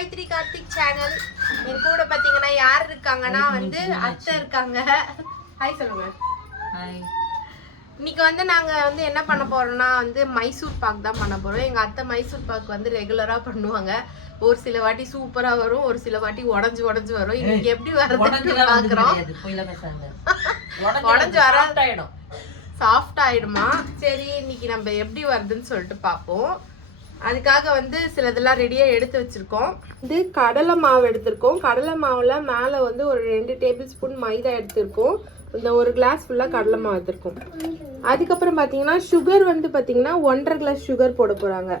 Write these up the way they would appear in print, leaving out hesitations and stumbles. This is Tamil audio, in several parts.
காயத்ரி கார்த்திக் சேனல். என் கூட பாத்தீங்கன்னா யார் இருக்காங்கன்னா வந்து அத்தை இருக்காங்க. ஹாய் சொல்லுங்க. ஹாய். இன்னைக்கு வந்து நாங்க வந்து என்ன பண்ண போறோம்னா வந்து மைசூர் பாக் தான் பண்ண போறோம். எங்க அத்தை மைசூர் பாக் வந்து ரெகுலரா பண்ணுவாங்க. ஒரு சில வாட்டி சூப்பரா வரும், ஒரு சில வாட்டி உடஞ்சு வரும். இன்னைக்கு எப்படி வரதுன்னு பாக்குறோம். உடஞ்சு வர சாஃப்ட் ஆயிடுமா? சரி இன்னைக்கு நம்ம எப்படி வருதுன்னு சொல்லிட்டு பார்ப்போம். அதுக்காக வந்து சிலதெல்லாம் ரெடியாக எடுத்து வச்சுருக்கோம். இது கடலை மாவு எடுத்திருக்கோம். கடலை மாவில் மேலே வந்து ஒரு 2 டேபிள் ஸ்பூன் மைதா எடுத்திருக்கோம். இந்த ஒரு கிளாஸ் ஃபுல்லாக கடலை மாவு எடுத்திருக்கோம். அதுக்கப்புறம் பார்த்தீங்கன்னா சுகர் வந்து பார்த்தீங்கன்னா 1.5 கிளாஸ் சுகர் போட போகிறாங்க.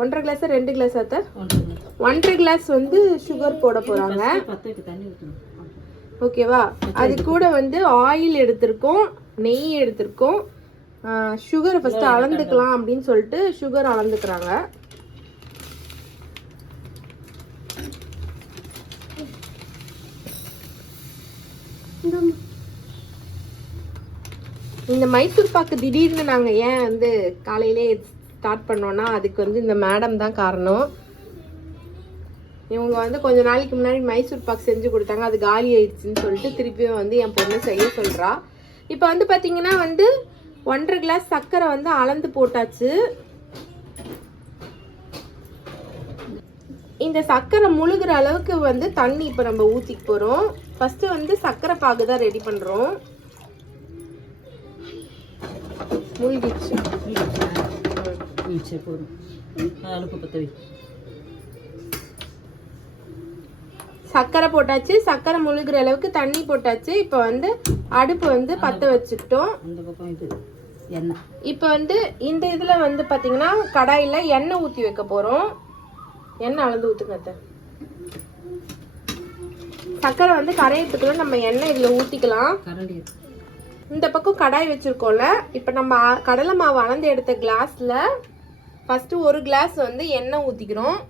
1.5 கிளாஸா 2 கிளாஸ் ஆத்த 1.5 கிளாஸ் வந்து சுகர் போட போகிறாங்க. ஓகேவா? அது கூட வந்து ஆயில் எடுத்திருக்கோம், நெய் எடுத்திருக்கோம். சுகரை ஃபஸ்ட்டு அளந்துக்கலாம் அப்படின்னு சொல்லிட்டு சுகர் அளந்துக்கிறாங்க. இந்த மைசூர் பாக்கு திடீர்னு நாங்கள் ஏன் வந்து காலையிலே ஸ்டார்ட் பண்ணோன்னா அதுக்கு வந்து இந்த மேடம் தான் காரணம். இவங்க வந்து கொஞ்ச நாளைக்கு முன்னாடி மைசூர் பாக் செஞ்சு கொடுத்தாங்க, அது காலி ஆயிடுச்சுன்னு சொல்லிட்டு திருப்பியும் வந்து என் பொண்ணு செய்ய சொல்கிறா. இப்போ வந்து பார்த்தீங்கன்னா வந்து 1.5 கிளாஸ் சர்க்கரை வந்து அளந்து போட்டாச்சு. இந்த சர்க்கரை முழுகிற அளவுக்கு வந்து தண்ணி இப்போ நம்ம ஊற்றிக்க போகிறோம். ஃபஸ்ட்டு வந்து சர்க்கரை பாகு தான் ரெடி பண்ணுறோம். முழுகிச்சு சர்க்கரை போட்டாச்சு. சர்க்கரை முழுகிற அளவுக்கு தண்ணி போட்டாச்சு. இப்போ வந்து அடுப்பு வந்து பற்ற வச்சுக்கிட்டோம். இப்போ வந்து இந்த இதில் வந்து பார்த்தீங்கன்னா கடாயில் எண்ணெய் ஊற்றி வைக்க போகிறோம். எண்ணெய் அளந்து ஊற்றுங்க. சர்க்கரை வந்து கரையத்துக்குள்ள நம்ம எண்ணெய் இதில் ஊற்றிக்கலாம். இந்த பக்கம் கடாய் வச்சுருக்கோம்ல, இப்போ நம்ம கடலை மாவு அளந்து எடுத்த கிளாஸில் ஃபஸ்ட்டு 1 கிளாஸ் வந்து எண்ணெய் ஊற்றிக்கிறோம்.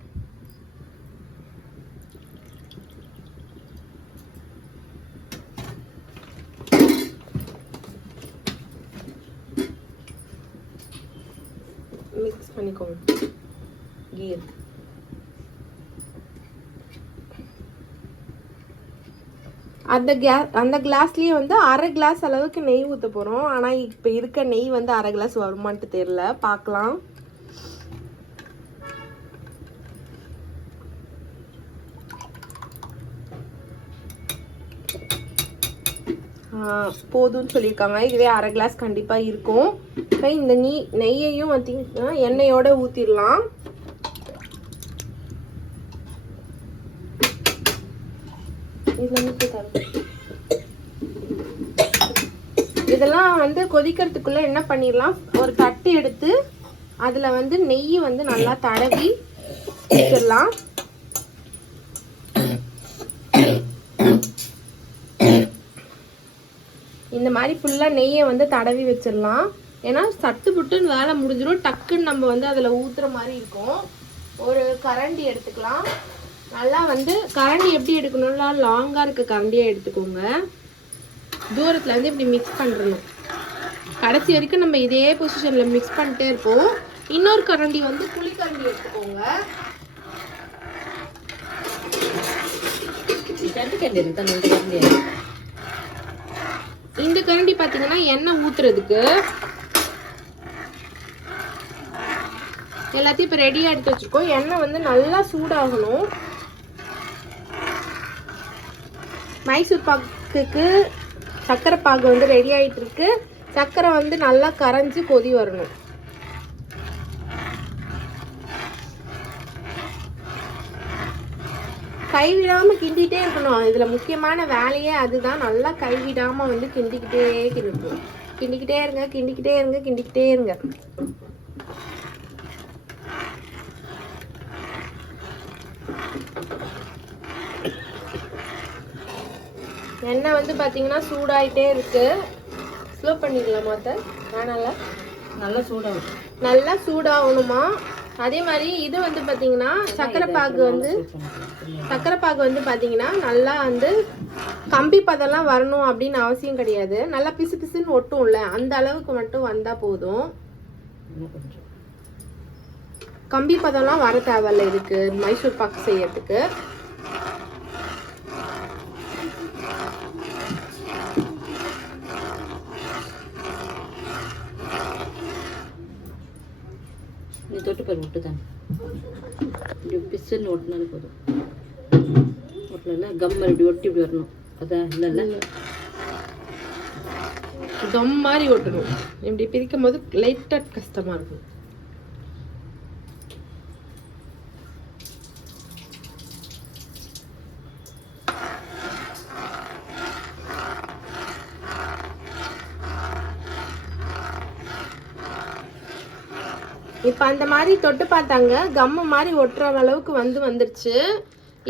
மிக்ஸ் பண்ணிக்கோங்க. கீர் அந்த கிளாஸ்லேயே வந்து 1/2 கிளாஸ் அளவுக்கு நெய் ஊற்ற போகிறோம். ஆனால் இப்போ இருக்க நெய் வந்து 1/2 கிளாஸ் வருமானட்டு தெரியல, பார்க்கலாம். போதும்னு சொல்லியிருக்காங்க. இதுவே 1/2 கிளாஸ் கண்டிப்பாக இருக்கும். இப்போ இந்த நெய்யையும் பார்த்தீங்கன்னா எண்ணெயோட ஊற்றிடலாம். இதெல்லாம் வந்து கொதிக்கிறதுக்குள்ள என்ன பண்ணிடலாம், ஒரு தட்டு எடுத்து அதுல வந்து நெய் வந்து நல்லா தடவி வச்சிடலாம். இந்த மாதிரி ஃபுல்லா நெய்யை வந்து தடவி வச்சிடலாம். ஏன்னா சட்டு புட்டுன்னு வேலை முடிஞ்சிடும். டக்குன்னு நம்ம வந்து அதில் ஊற்றுற மாதிரி இருக்கும். ஒரு கரண்டி எடுத்துக்கலாம். நல்லா வந்து கரண்டி எப்படி எடுக்கணும்னா லாங்காக இருக்க கரண்டியாக எடுத்துக்கோங்க. தூரத்தில் வந்து இப்படி மிக்ஸ் பண்ணுறணும். கடைசி வரைக்கும் நம்ம இதே பொசிஷனில் மிக்ஸ் பண்ணிட்டே இருப்போம். இன்னொரு கரண்டி வந்து புளிக்கரண்டி எடுத்துக்கோங்க. இந்த கரண்டி பார்த்தீங்கன்னா எண்ணெய் ஊற்றுறதுக்கு. எல்லாத்தையும் இப்போ ரெடியாக எடுத்து வச்சுருக்கோம். எண்ணெய் வந்து நல்லா சூடாகணும். மைசூர் பாக்குக்கு சர்க்கரை பாகு வந்து ரெடி ஆகிட்டு இருக்கு. சர்க்கரை வந்து நல்லா கரைஞ்சி கொதி வரணும். கைவிடாமல் கிண்டிகிட்டே இருக்கணும். இதில் முக்கியமான வேலையே அதுதான். நல்லா கைவிடாமல் வந்து கிண்டிக்கிட்டே இருக்கணும். கிண்டிக்கிட்டே இருங்க. எண்ணெய் வந்து பார்த்தீங்கன்னா சூடாயிட்டே இருக்கு. ஸ்லோ பண்ணிடலாமா அத்தை? வேணாம்ல, நல்லா சூடாகணுமா. அதே மாதிரி இது வந்து பார்த்தீங்கன்னா சர்க்கரை பாகு வந்து பார்த்தீங்கன்னா நல்லா வந்து கம்பி பதெல்லாம் வரணும் அப்படின்னு அவசியம் கிடையாது. நல்லா பிசு பிசுன்னு ஒட்டும்ல, அந்த அளவுக்கு மட்டும் வந்தால் போதும். கம்பி பதம்லாம் வர தேவையில்ல இதுக்கு மைசூர் பாக்கு செய்யறதுக்கு. நீ தொட்டு பாரு விட்டு தான் இப்படி பிசுன்னு ஒட்டினாலும் போதும். ஒட்டல கம் இப்படி ஒட்டி இப்படி வரணும். அதான் இல்லைல்ல கம் மாதிரி ஒட்டணும். இப்படி பிரிக்கும் போது லைட்டாக கஷ்டமாக இருக்கும். இப்போ அந்த மாதிரி தொட்டு பார்த்தாங்க கம்மு மாதிரி ஒட்டுற அளவுக்கு வந்துருச்சு.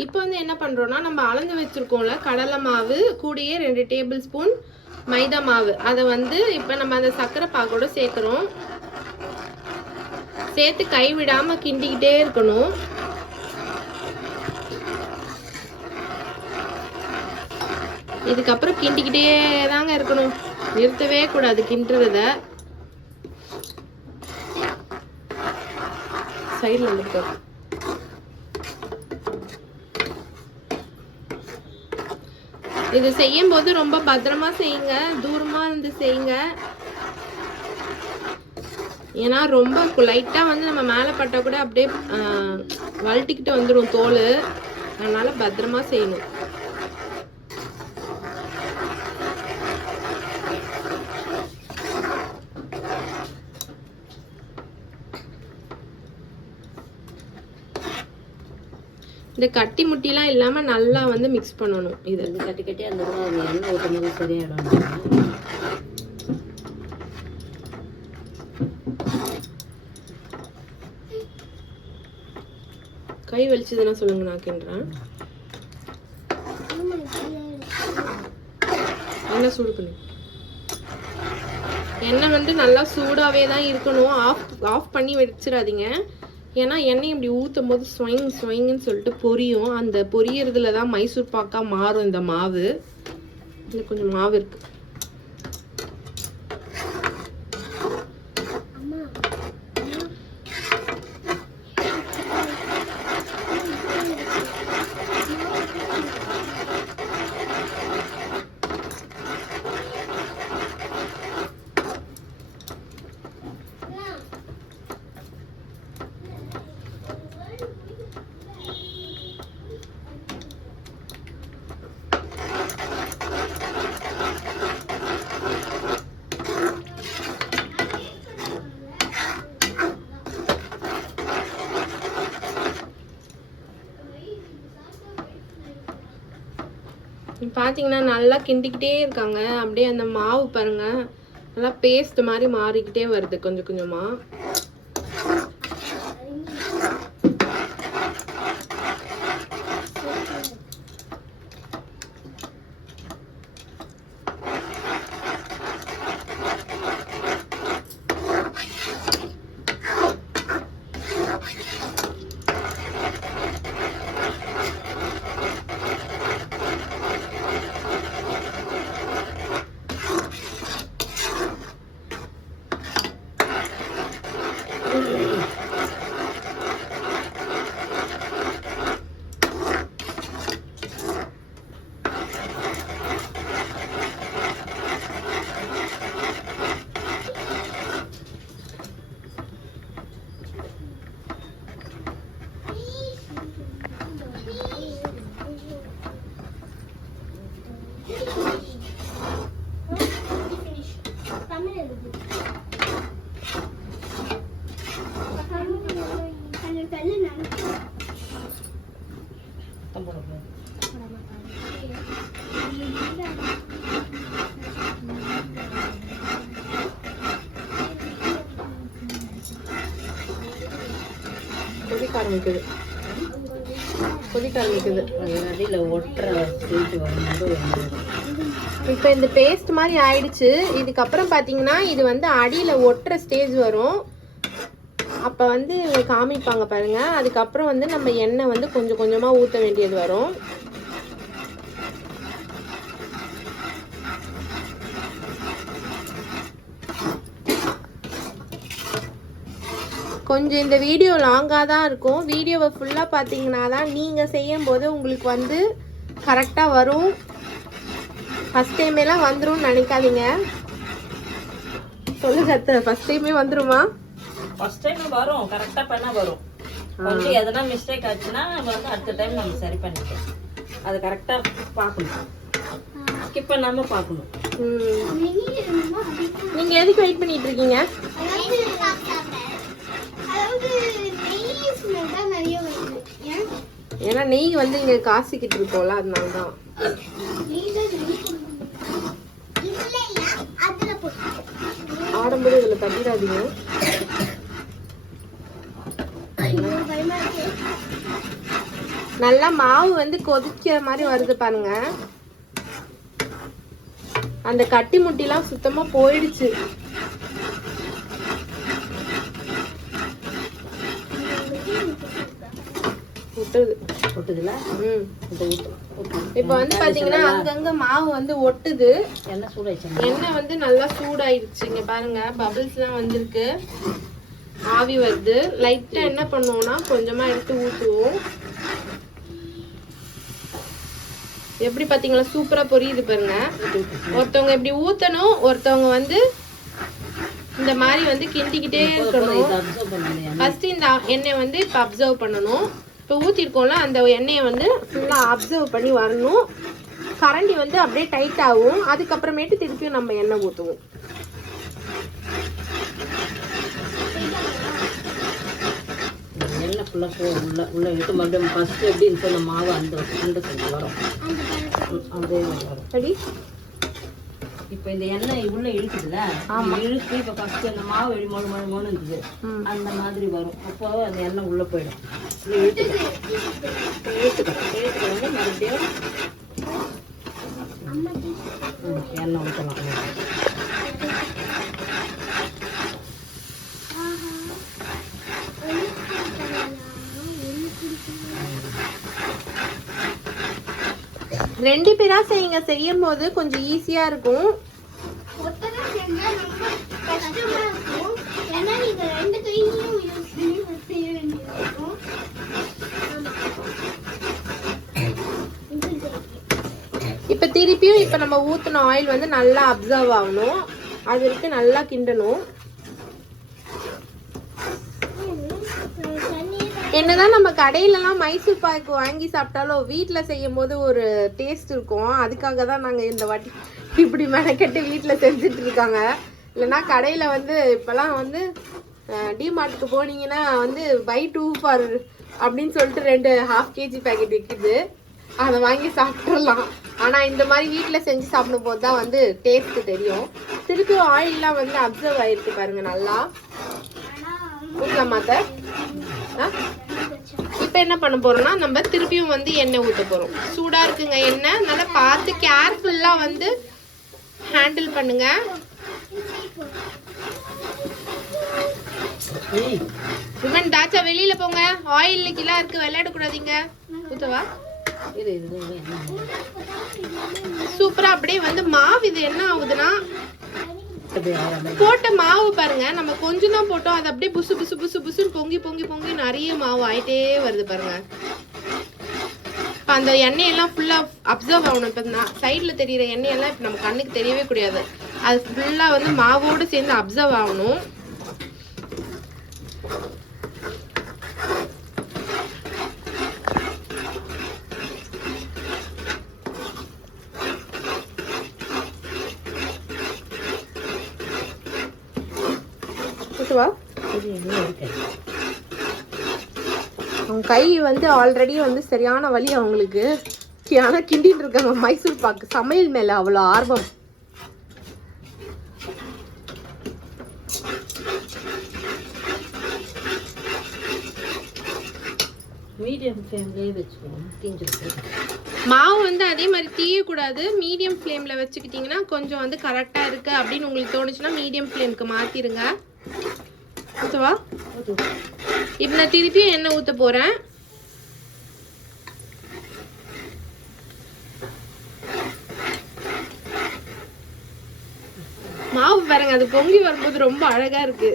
இப்போ வந்து என்ன பண்ணுறோன்னா நம்ம அளந்து வச்சுருக்கோம்ல கடலை மாவு கூடயே 2 டேபிள் ஸ்பூன் மைதா மாவு அதை வந்து இப்போ நம்ம அந்த சர்க்கரை பாகோட சேர்க்குறோம். சேர்த்து கை விடாமல் கிண்டிக்கிட்டே இருக்கணும். இதுக்கப்புறம் கிண்டிக்கிட்டே தாங்க இருக்கணும், நிறுத்தவே கூடாது கிண்டுறத. சைடில் வந்துட்டு இது செய்யும் போது ரொம்ப பத்திரமா செய்யுங்க, தூரமா இருந்து செய்யுங்க. ஏன்னா ரொம்ப லைட்டா வந்து நம்ம மேலே பட்டா கூட அப்படியே வளட்டிக்கிட்டு வந்துடும் தோல். அதனால பத்திரமா செய்யணும். இந்த கட்டி முட்டிலாம் இல்லாம நல்லா வந்து மிக்ஸ் பண்ணணும். இது கட்டி கட்டி அந்த எண்ணெய் ஊற்றும் போது சரியாயிடும். கை வலிச்சதுன்னா சொல்லுங்க, நான் கிண்டுறேன். என்ன சூடு பண்ணி எண்ணெய் வந்து நல்லா சூடாவே தான் இருக்கணும். ஆஃப் பண்ணி வச்சிடாதீங்க. ஏன்னா எண்ணெய் இப்படி ஊற்றும் போது ஸ்வைங்குன்னு சொல்லிட்டு பொரியும். அந்த பொரியறதுல தான் மைசூர் பாக்கா மாறும் இந்த மாவு. இதில் கொஞ்சம் மாவு இருக்கு. பார்த்தீங்கன்னா நல்லா கிண்டிக்கிட்டே இருக்காங்க. அப்படியே அந்த மாவு பாருங்க நல்லா பேஸ்ட் மாதிரி மாறிக்கிட்டே வருது கொஞ்சம் கொஞ்சமா. கொதிக்க ஆரம்பிக்குது. இப்போ இந்த பேஸ்ட் மாதிரி ஆயிடுச்சு. இதுக்கப்புறம் பார்த்தீங்கன்னா இது வந்து அடியில் ஒட்டுற ஸ்டேஜ் வரும். அப்போ வந்து காமிப்பாங்க பாருங்க. அதுக்கப்புறம் வந்து நம்ம எண்ணெய் வந்து கொஞ்சம் கொஞ்சமாக ஊற்ற வேண்டியது வரும். கொஞ்சம் இந்த வீடியோ லாங்காக தான் இருக்கும். வீடியோவை ஃபுல்லாக பார்த்தீங்கன்னா தான் நீங்கள் செய்யும்போது உங்களுக்கு வந்து கரெக்டாக வரும். ஃபஸ்ட் டைமெல்லாம் வந்துடும் நினைக்காதீங்க. சொல்லுங்க அத்தை, ஃபஸ்ட் டைமே வந்துருமா? ஃபர்ஸ்ட் டைம் வரும், கரெக்டா பண்ணா வரும். கொஞ்சம் எதனா மிஸ்டேக் ஆச்சுன்னா நம்ம வந்து அடுத்த டைம் நம்ம சரி பண்ணிக்கலாம். அது கரெக்டா பார்க்கணும், ஸ்கிப் பண்ணாம பார்க்கணும். நீங்க எதுக்கு வெயிட் பண்ணிட்டு இருக்கீங்க? ஏன்னா நெய் வந்து இங்க காசிக்கிட்டு இருக்கோம்ல, அதனாலதான். ஆடும்போது இதுல தட்டிடாதீங்க. நல்லா மாவு வந்து கொதிக்கிற மாதிரி வருது பாருங்க. அந்த கட்டி முட்டிலாம் சுத்தமா போயிடுச்சு. இப்ப வந்து பாத்தீங்கன்னா அங்கங்க மாவு வந்து ஒட்டுது. எண்ணெய் வந்து நல்லா சூடாயிடுச்சு. இங்க பாருங்க பபிள்ஸ் எல்லாம் வந்திருக்கு, ஆவி வருது. லைட்டா என்ன பண்ணுவோம்னா கொஞ்சமா எடுத்து ஊத்துவோம். எப்படி பாத்தீங்களா, சூப்பரா பொரியுது பாருங்க. ஒருத்தவங்க இப்படி ஊத்தணும், ஒருத்தவங்க வந்து இந்த மாதிரி வந்து கிண்டிக்கிட்டே இருக்கணும். ஃபர்ஸ்ட் இந்த எண்ணெய் வந்து இப்போ அப்சர்வ் பண்ணணும். இப்போ ஊற்றிருக்கோம்ல அந்த எண்ணெயை வந்து ஃபுல்லாக அப்சர்வ் பண்ணி வரணும். கரண்டி வந்து அப்படியே டைட் ஆகும். அதுக்கப்புறமேட்டு திருப்பியும் நம்ம எண்ணெய் ஊற்றுவோம். எண்ணெய் ஃபுல்லாக உள்ள விட்டு மறுபடியும் ஃபஸ்ட்டு எப்படின்னு சொல்ல மாவு அந்த செஞ்சு வரும். அதே வரும் சரி. இப்போ இந்த எண்ணெய் உள்ள இழுக்குதுல்ல, இழுத்து இப்போ ஃபர்ஸ்ட் அந்த மாவு வெளி மொழு இருக்குது, அந்த மாதிரி வரும். அப்போ அந்த எண்ணெய் உள்ள போயிடும். இழுத்துக்கணும் மறுபடியும் எண்ணெய் ஊற்றலாம். ரெண்டு பேரா செய்யும் போது கொஞ்சம் ஈஸியா இருக்கும். இப்ப திருப்பியும் இப்ப நம்ம ஊத்துன ஆயில் வந்து நல்லா அப்சர்வ் ஆகணும். அது வரைக்கும் நல்லா கிண்டணும். என்னதான் நம்ம கடையிலலாம் மைசூர் பாக்கு வாங்கி சாப்பிட்டாலும் வீட்டில் செய்யும் போது ஒரு டேஸ்ட் இருக்கும். அதுக்காக தான் நாங்கள் இந்த வாட்டி இப்படி மெனக்கெட்டு வீட்டில் செஞ்சுட்டு இருக்காங்க. இல்லைன்னா கடையில் வந்து இப்போலாம் வந்து டிமார்ட்டுக்கு போனீங்கன்னா வந்து பை 2 for அப்படின்னு சொல்லிட்டு 2 1/2 kg பேக்கெட் விற்கிது. அதை வாங்கி சாப்பிட்றலாம். ஆனால் இந்த மாதிரி வீட்டில் செஞ்சு சாப்பிடும் போது தான் வந்து டேஸ்ட்டு தெரியும். திருப்பி ஆயிலெலாம் வந்து அப்சர்வ் ஆகிருக்கு பாருங்க நல்லா. ஊற்றலாமா சார்? இப்போ என்ன பண்ண போறோம்னா நம்ம திருப்பியும் வந்து எண்ணெய் ஊற்ற போறோம். சூடா இருக்குங்க எண்ணெய், நல்லா பார்த்து கேர்ஃபுல்லா வந்து ஹேண்டில் பண்ணுங்க. இவன் டாச்சா வெளியில போங்க, ஆயில் கீழே இருக்கு, விளையாட கூடாதீங்க. ஊத்தவா? சூப்பரா அப்படியே வந்து மாவு இது என்ன ஆகுதுன்னா போட்ட மாவு பாருங்க, நம்ம கொஞ்சம் தான் போட்டோம், அது அப்படியே புசு புசு புசு புசுன்னு பொங்கி பொங்கி பொங்கி நிறைய மாவு ஆயிட்டே வருது பாருங்க. அந்த எண்ணெயெல்லாம் ஃபுல்லா அப்சர்வ் ஆகணும். இப்போ சைட்ல தெரியுற எண்ணெயெல்லாம் இப்போ நம்ம கண்ணுக்கு தெரியவே கூடாது. அது ஃபுல்லா வந்து மாவோடு சேர்ந்து அப்சர்வ் ஆகணும். அவங்க கை வந்து ஆல்ரெடி வந்து சரியான வலி அவங்களுக்கு. ஆனா கிண்டிட்டு இருக்காங்க மைசூர் பாக்கு. சமையல் மேல அவ்வளோ ஆர்வம். மீடியம் ஃப்ளேம்லயே வச்சுக்கணும். மாவு வந்து அதே மாதிரி தீயக்கூடாது. மீடியம் ஃப்ளேம்ல வச்சுக்கிட்டீங்கன்னா கொஞ்சம் வந்து கரெக்டா இருக்கு அப்படின்னு உங்களுக்கு தோணுச்சுன்னா மீடியம் ஃப்ளேமுக்கு மாத்திருங்க. ஊத்தவா? இப்போ நான் திருப்பியும் எண்ணெய் ஊத்த போறேன். மாவு பாருங்க, அது பொங்கி வரும்போது ரொம்ப அழகா இருக்கு.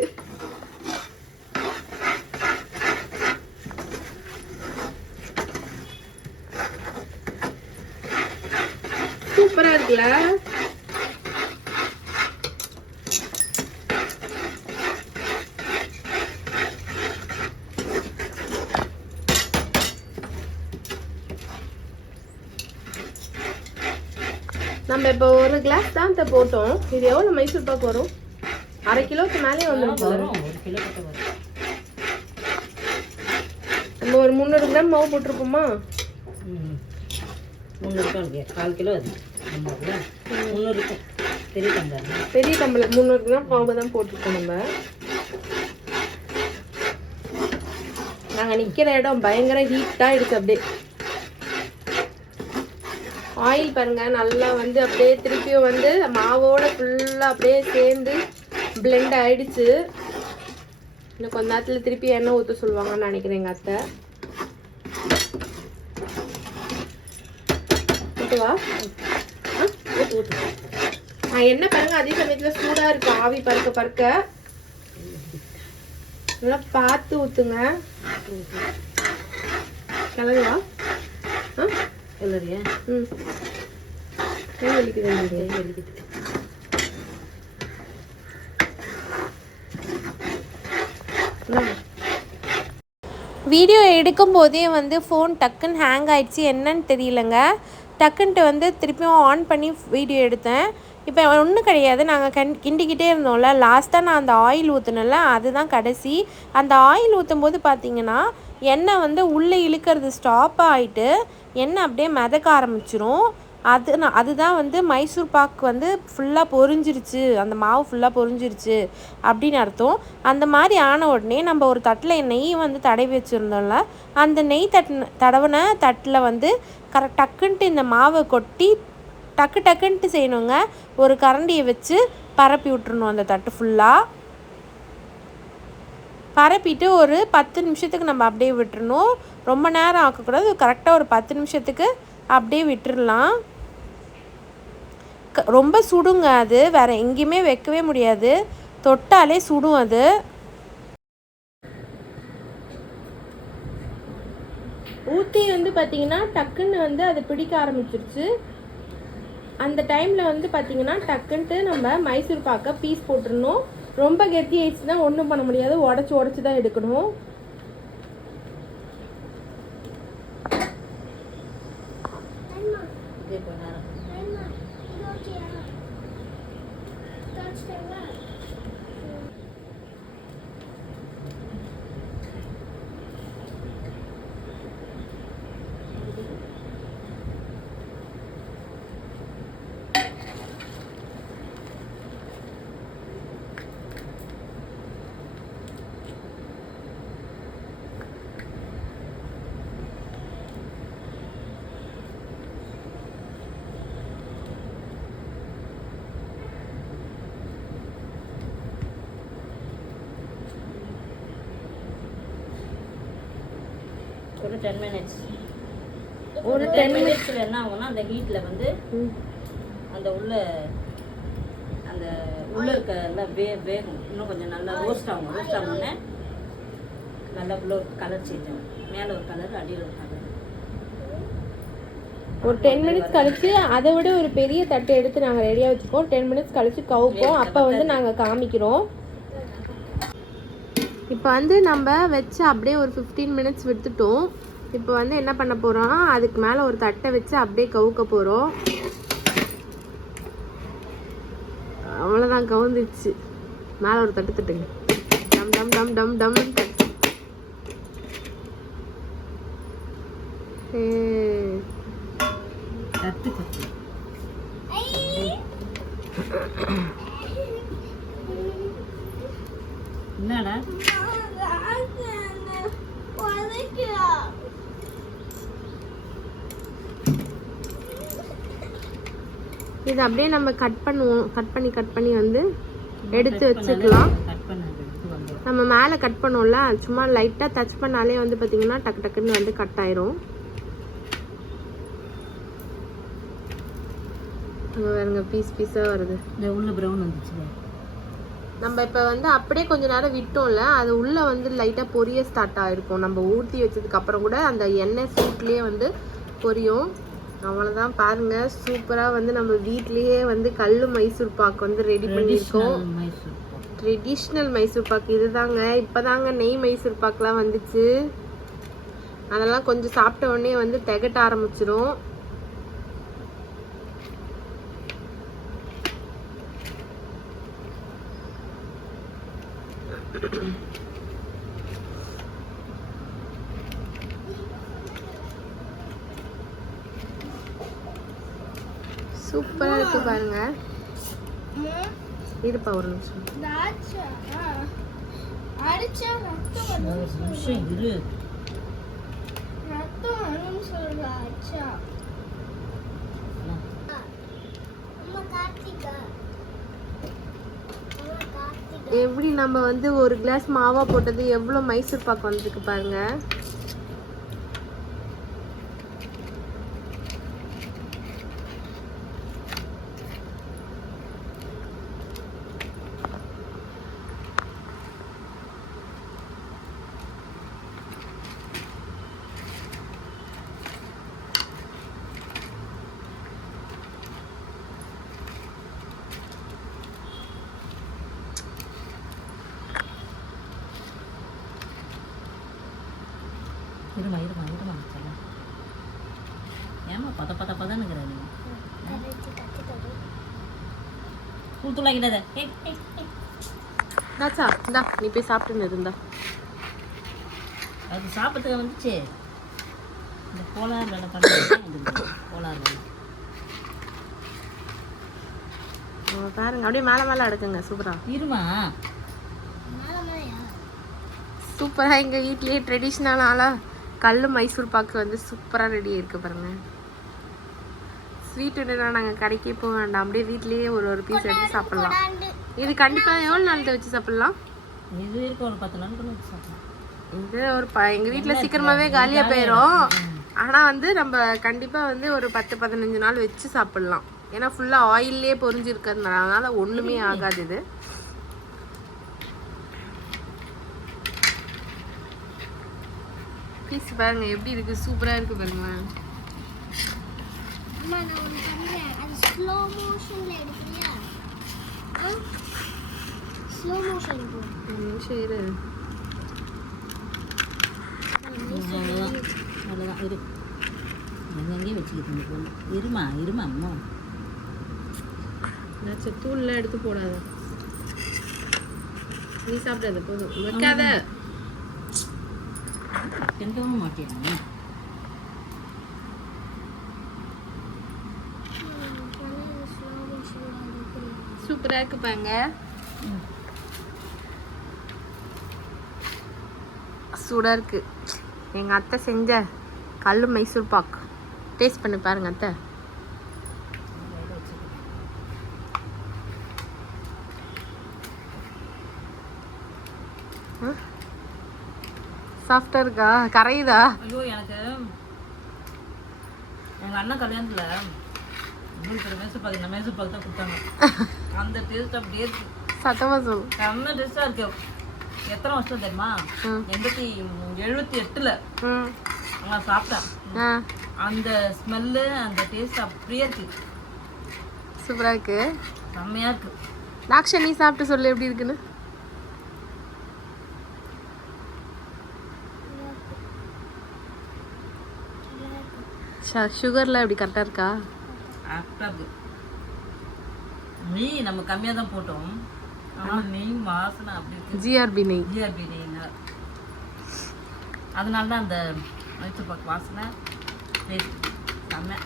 இருக்குல்ல. நம்ம இப்போ ஒரு கிளாஸ் தான் போட்டோம். இது எவ்வளோ மைசூர் பாக்கு வரும்? 1/2 கிலோக்கு மேலே வந்துடும். 1 கிலோ கிட்ட வரும். நம்ம ஒரு 300 கிராம் மாவு போட்டிருப்போமா? 300 கிராம் 1/4 கிலோ அது 300 பெரிய டம்ளர். பெரிய டம்ளர் 300 கிராம் மாவு தான் போட்டிருக்கோம். நாங்கள் நிற்கிற இடம் பயங்கர ஹீட்டாக இருக்குது. அப்படியே ஆயில் பாருங்க நல்லா வந்து அப்படியே திருப்பியும் வந்து மாவோட ஃபுல்லாக அப்படியே சேர்ந்து பிளெண்ட் ஆயிடுச்சு. இன்னும் கொஞ்ச நேரத்தில் திருப்பி எண்ணெய் ஊற்ற சொல்லுவாங்கன்னு நினைக்கிறேன் எங்கள் அத்தை. ஊற்றுவா? எண்ணெய் பாருங்க அதே சமயத்தில் சூடாக இருக்கு. ஆவி பறக்க பறக்க நல்லா பார்த்து ஊற்றுங்க. கிளறுவா? கிளறியா? கை வலிக்குது. வீடியோ எடுக்கும் போதே வந்து ஃபோன் டக்குன்னு ஹேங் ஆயிடுச்சு. என்னன்னு தெரியலங்க. டக்குன்ட்டு வந்து திருப்பியும் ஆன் பண்ணி வீடியோ எடுத்தேன். இப்போ ஒன்றும் கிடையாது. நாங்கள் கிண்டிக்கிட்டே இருந்தோம்ல. லாஸ்ட்டாக நான் அந்த ஆயில் ஊற்றினல அதுதான் கடைசி. அந்த ஆயில் ஊற்றும் போது பார்த்தீங்கன்னா எண்ணெய் வந்து உள்ளே இழுக்கிறது ஸ்டாப் ஆகிட்டு எண்ணெய் அப்படியே மிதக்க ஆரம்பிச்சிரும். அதுதான் வந்து மைசூர் பாக்கு வந்து ஃபுல்லாக பொரிஞ்சிருச்சு, அந்த மாவு ஃபுல்லாக பொரிஞ்சிருச்சு அப்படின்னு அர்த்தம். அந்த மாதிரி ஆன உடனே நம்ம ஒரு தட்டில் நெய் வந்து தடவி வச்சுருந்தோம்ல, அந்த நெய் தடவின தட்டில் வந்து டக்குன்ட்டு இந்த மாவை கொட்டி டக்குன்ட்டு செய்யணுங்க. ஒரு கரண்டியை வச்சு பரப்பி விட்டுறணும் அந்த தட்டு ஃபுல்லாக. பரப்பிட்டு ஒரு 10 நிமிஷத்துக்கு நம்ம அப்படியே விட்டுறணும். ரொம்ப நேரம் ஆக்கக்கூடாது. கரெக்டாக ஒரு 10 நிமிஷத்துக்கு அப்படியே விட்டுடலாம். ரொம்ப சுடுங்க. அது வேறு எங்கேயுமே வைக்கவே முடியாது. தொட்டாலே சுடும் அது. ஊற்றி வந்து பார்த்திங்கன்னா டக்குன்னு வந்து அது பிடிக்க ஆரம்பிச்சிருச்சு. அந்த டைமில் வந்து பார்த்திங்கன்னா டக்குன்ட்டு நம்ம மைசூர் பாக்கை பீஸ் போட்டுடணும். ரொம்ப கெட்டி ஆயிடுச்சுன்னா ஒன்றும் பண்ண முடியாது. உடச்சி தான் எடுக்கணும். ஒரு 10 மினிட்ஸ். ஒரு 10 மினிட்ஸ்ல என்ன ஆகும்னா அந்த ஹீட்ல வந்து அந்த உள்ள இருக்க எல்லாம் வேகும். இன்னும் கொஞ்சம் நல்லா ரோஸ்ட் ஆகும். ரோஸ்ட் ஆகும்னே நல்லா உள்ள ஒரு கலர் சேஞ்ச் ஆகும். மேலே ஒரு கலர், அடியில் ஒரு கலர். ஒரு 10 மினிட்ஸ் கழிச்சு அதை விட ஒரு பெரிய தட்டை எடுத்து நாங்கள் ரெடியாக வச்சுப்போம். 10 மினிட்ஸ் கழிச்சு கவுப்போம். அப்போ வந்து நாங்கள் காமிக்கிறோம். இப்போ வந்து நம்ம வச்சு அப்படியே ஒரு 15 மினிட்ஸ் விட்டுட்டோம். இப்போ வந்து என்ன பண்ண போகிறோம், அதுக்கு மேலே ஒரு தட்டை வச்சு அப்படியே கவுக்க போகிறோம். அவ்வளோதான், கவுந்துச்சு. மேலே ஒரு தட்டு தட்டுங்க. டம் டம் டம் டம் டம் தட்டு. என்னடா இது அப்படியே நம்ம கட் பண்ணுவோம். கட் பண்ணி வந்து எடுத்து வச்சுக்கலாம். நம்ம மேலே கட் பண்ணோம்ல, சும்மா லைட்டாக டச் பண்ணாலே வந்து பார்த்தீங்கன்னா டக்கு டக்குன்னு வந்து கட் ஆயிரும். வேறுங்க பீஸ் பீஸாக வருது. உள்ள ப்ரௌன் வந்துச்சு. நம்ம இப்போ வந்து அப்படியே கொஞ்ச நேரம் விட்டோம்ல, அது உள்ளே வந்து லைட்டாக பொரிய ஸ்டார்ட் ஆகிருக்கும். நம்ம ஊற்றி வச்சதுக்கப்புறம் கூட அந்த எண்ணெய் சூட்லேயே வந்து பொரியும். அவ்வளோதான் பாருங்க, சூப்பராக வந்து நம்ம வீட்லேயே வந்து கல் மைசூர் பாக் வந்து ரெடி பண்ணியிருக்கோம். மைசூர் ட்ரெடிஷ்னல் மைசூர் பாக் இதுதாங்க. இப்போதாங்க நெய் மைசூர் பாக்லாம் வந்துச்சு. அதெல்லாம் கொஞ்சம் சாப்பிட்ட உடனே வந்து திகட்ட ஆரம்பிச்சிடும். சூப்பரா இருக்கு பாருங்க. இருப்பா ஒரு நிமிஷம். இரு. எப்படி நம்ம வந்து ஒரு கிளாஸ் மாவா போட்டது எவ்வளவு மைசூர் பாக்கு வந்திருக்கு பாருங்க. இருமா ஏமா பதன்னுங்கிற நீ கூத்துலாக்கிட்டத. தாச்சா இந்தா நீ போய் சாப்பிட்டுன்னு இருந்தா. அது சாப்பிட்டு வந்துச்சு. இந்த கோளாறு வேலை பண்ணுறது கோளாறு வேலை. பாருங்க அப்படியே மேலே மேலே அடுக்குங்க. சூப்பரா இருமா. சூப்பரா எங்க வீட்லயே ட்ரெடிஷ்னலான கல் மைசூர் பாக்கு வந்து சூப்பரா ரெடி இருக்கு பாருங்க. ஸ்வீட் வேணும்னா நாங்கள் கடைக்கே போக வேண்டாம், அப்படியே வீட்லேயே ஒரு பீஸ் எடுத்து சாப்பிட்லாம். இது கண்டிப்பாக எவ்வளோ நாள்கிட்ட வச்சு சாப்பிட்லாம்? இது இருக்கு ஒரு 10 நாளுக்கு வச்சு சாப்பிடலாம். இது ஒரு எங்கள் வீட்டில் சீக்கிரமாகவே காலியாக போயிடும். ஆனால் வந்து நம்ம கண்டிப்பாக வந்து ஒரு 10-15 நாள் வச்சு சாப்பிட்லாம். ஏன்னா ஃபுல்லாக ஆயிலே பொரிஞ்சிருக்கிறதுனால அதனால் ஒன்றுமே ஆகாது. இது பீஸ் பாருங்க எப்படி இருக்கு, சூப்பராக இருக்கு பாருங்களேன். அவ்வளோதான் இரு. எங்கெங்கேயும் வச்சுக்கிட்டு இருமா அம்மா. தூள்லாம் எடுத்து போடாத, நீ சாப்பிடாத போதும், வைக்காத. திண்டவும் மாட்டேன். சூப்பரா இருக்கு பாருங்க. சூடா இருக்கு. எங்க அத்தை செஞ்ச கல்லு மைசூர் பாக் டேஸ்ட் பண்ணி பாருங்க அத்தை. சாஃப்டா இருக்கா, கரையுதா? ஐயோ எனக்கு எங்க அண்ணன் கல்யாணத்துல மைசூர் பாக்கு மைசூர் பாக்கு தான் கொடுத்தாங்க. அந்த டேஸ்ட் அப்படியே இருக்கு. சத்தமா சொல்லு. செம்ம டேஸ்டா இருக்கு. எத்தனை வருஷம் தெரியுமா? 78ல நான் சாப்பிட்டேன். அந்த ஸ்மெல்லு அந்த டேஸ்ட் அப்படியே இருக்கு. சூப்பரா இருக்கு, செம்மையா இருக்கு. நாக்ஷா நீ சாப்பிட்டு சொல்லு எப்படி இருக்குன்னு. சுகர்லாம் எப்படி கரெக்டாக இருக்கா? கரெக்டாக இருக்கு. நெய் நம்ம கம்மியாக தான் போட்டோம், ஆனால் நெய் வாசனை அப்படி இருக்கு. ஜிஆர்பி நெய். ஜிஆர்பி நெய்ங்க. அதனால தான் அந்த மைசூர் பாக்கு வாசனை செம்ம.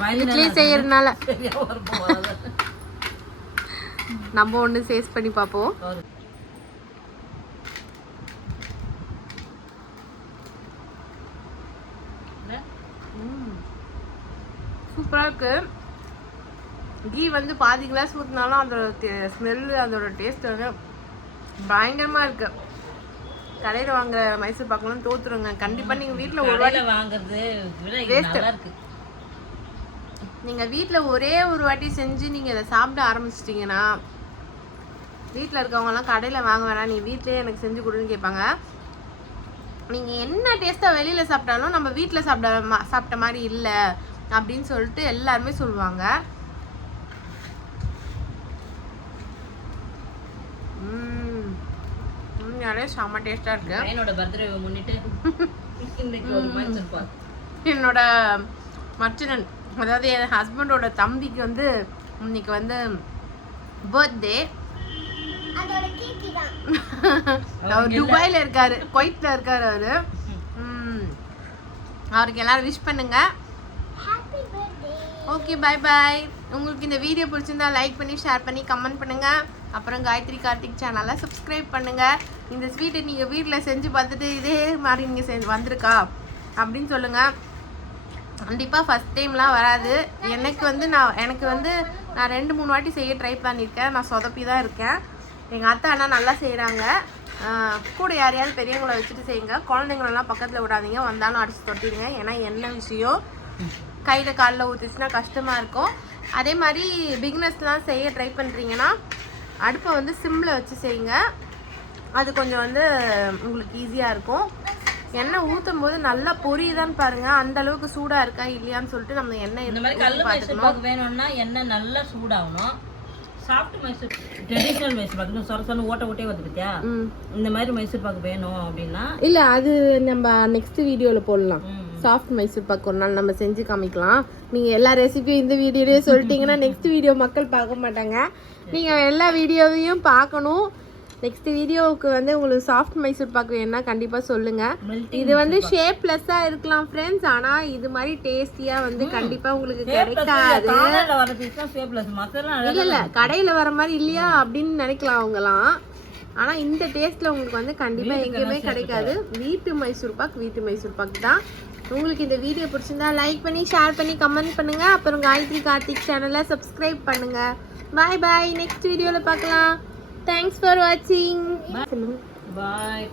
வீட்லயே செய்யறதுனால சரியா வரும். நம்ம ஒன்று சேஸ் பண்ணி பார்ப்போம். சூப்பராக இருக்கு. கீ வந்து பாதி கிளாஸ் ஊற்றினாலும் அதோட ஸ்மெல்லு அதோட டேஸ்ட் வந்து பயங்கரமாக இருக்கு. கடையில் வாங்குற மைசூர் பாக்கெல்லாம் தோத்துருங்க. கண்டிப்பாக நீங்கள் வீட்டில் ஒரு வாட்டி வாங்குறது வேஸ்ட்டு. நீங்கள் வீட்டில் ஒரே ஒரு வாட்டி செஞ்சு நீங்கள் இதை சாப்பிட ஆரம்பிச்சிட்டிங்கன்னா வீட்டில் இருக்கவங்கலாம் கடையில் வாங்க வேணாம், நீங்கள் வீட்டிலேயே எனக்கு செஞ்சு கொடுன்னு கேட்பாங்க. நீங்கள் என்ன டேஸ்ட்டாக வெளியில் சாப்பிட்டாலும் நம்ம வீட்டில் சாப்பிட்ட மாதிரி இல்லை, அப்படின்னு சொல்லிட்டு எல்லாருமே சொல்லுவாங்க. நிறைய செம்ம டேஸ்டா இருக்கு. என்னோட பர்த்டே முன்னிட்டு இன்னைக்கு ஒரு மைசூர் பாக். என்னோட மச்சனன், அதாவது என் ஹஸ்பண்டோட தம்பிக்கு வந்து இன்னைக்கு வந்து பர்த்டே. அவர் துபாயில இருக்காரு, குவைத்ல இருக்காரு அவரு. அவருக்கு எல்லாரும் விஷ் பண்ணுங்க. Okay, bye bye. உங்களுக்கு இந்த வீடியோ பிடிச்சிருந்தா லைக் பண்ணி, ஷேர் பண்ணி, கமெண்ட் பண்ணுங்க. அப்புறம் காயத்ரி கார்த்திக் சேனலை சப்ஸ்கிரைப் பண்ணுங்க. இந்த ஸ்வீட்டை நீங்கள் வீட்டில் செஞ்சு பார்த்துட்டு இதே மாதிரி நீங்கள் வந்திருக்கா அப்படின்னு சொல்லுங்கள். கண்டிப்பாக ஃபஸ்ட் டைம்லாம் வராது. எனக்கு வந்து நான் 2-3 வாட்டி செய்ய ட்ரை பண்ணியிருக்கேன். நான் சொதப்பி தான் இருக்கேன். எங்கள் அத்தை அண்ணா நல்லா செய்கிறாங்க. கூட யாரையாவது பெரியவங்களை வச்சுட்டு செய்யுங்க. குழந்தைங்களெல்லாம் பக்கத்தில் விடாதீங்க, வந்தாலும் அடிச்சு தொட்டிடுங்க. ஏன்னா என்ன விஷயம் கையில் காலில் ஊற்றிச்சுன்னா கஷ்டமாக இருக்கும். அதே மாதிரி பிகினர்ஸ்லாம் செய்ய ட்ரை பண்ணுறீங்கன்னா அடுப்பை வந்து சிம்மில் வச்சு செய்யுங்க. அது கொஞ்சம் வந்து உங்களுக்கு ஈஸியாக இருக்கும். எண்ணெய் ஊற்றும் போது நல்லா பொரியுதான்னு பாருங்கள், அந்த அளவுக்கு சூடாக இருக்கா இல்லையான்னு சொல்லிட்டு நம்ம எண்ணெய் இந்த மாதிரி கல்லு மைசூர் பாக்கு வேணும்னா எண்ணெய் நல்லா சூடாகணும். சாஃப்ட் மைசூர் ட்ரெடிஷ்னல் மைசூர் பாக்கு சொர ஓட்டே வந்து பார்த்தியா, இந்த மாதிரி மைசூர் பாக்கு வேணும் அப்படின்னா இல்லை, அது நம்ம நெக்ஸ்ட் வீடியோவில் போடலாம். சாஃப்ட் மைசூர் பாக்கு ஒரு நாள் நம்ம செஞ்சு காமிக்கலாம். நீங்கள் எல்லா ரெசிபியும் இந்த வீடியோலேயே சொல்லிட்டீங்கன்னா நெக்ஸ்ட் வீடியோ மக்கள் பார்க்க மாட்டாங்க. நீங்கள் எல்லா வீடியோவையும் பார்க்கணும். நெக்ஸ்ட் வீடியோவுக்கு வந்து உங்களுக்கு சாஃப்ட் மைசூர் பாக்கு வேணும்னா கண்டிப்பாக சொல்லுங்கள். இது வந்து ஷேப்லெஸ்ஸாக இருக்கலாம் ஃப்ரெண்ட்ஸ், ஆனால் இது மாதிரி டேஸ்டியாக வந்து கண்டிப்பாக உங்களுக்கு கிடைக்காது. இல்லை கடையில் வர மாதிரி இல்லையா அப்படின்னு நினைக்கலாம் அவங்கலாம். ஆனால் இந்த டேஸ்ட்டில் உங்களுக்கு வந்து கண்டிப்பாக எங்கேயுமே கிடைக்காது. வீட்டு மைசூர் பாக்கு தான். உங்களுக்கு இந்த வீடியோ பிடிச்சிருந்தா லைக் பண்ணி, ஷேர் பண்ணி, கமெண்ட் பண்ணுங்கள். அப்புறம் காயத்ரி கார்த்திக் சேனலை சப்ஸ்கிரைப் பண்ணுங்கள். பாய் பாய். நெக்ஸ்ட் வீடியோவில் பார்க்கலாம். தேங்க்ஸ் ஃபார் வாட்சிங். பாய்.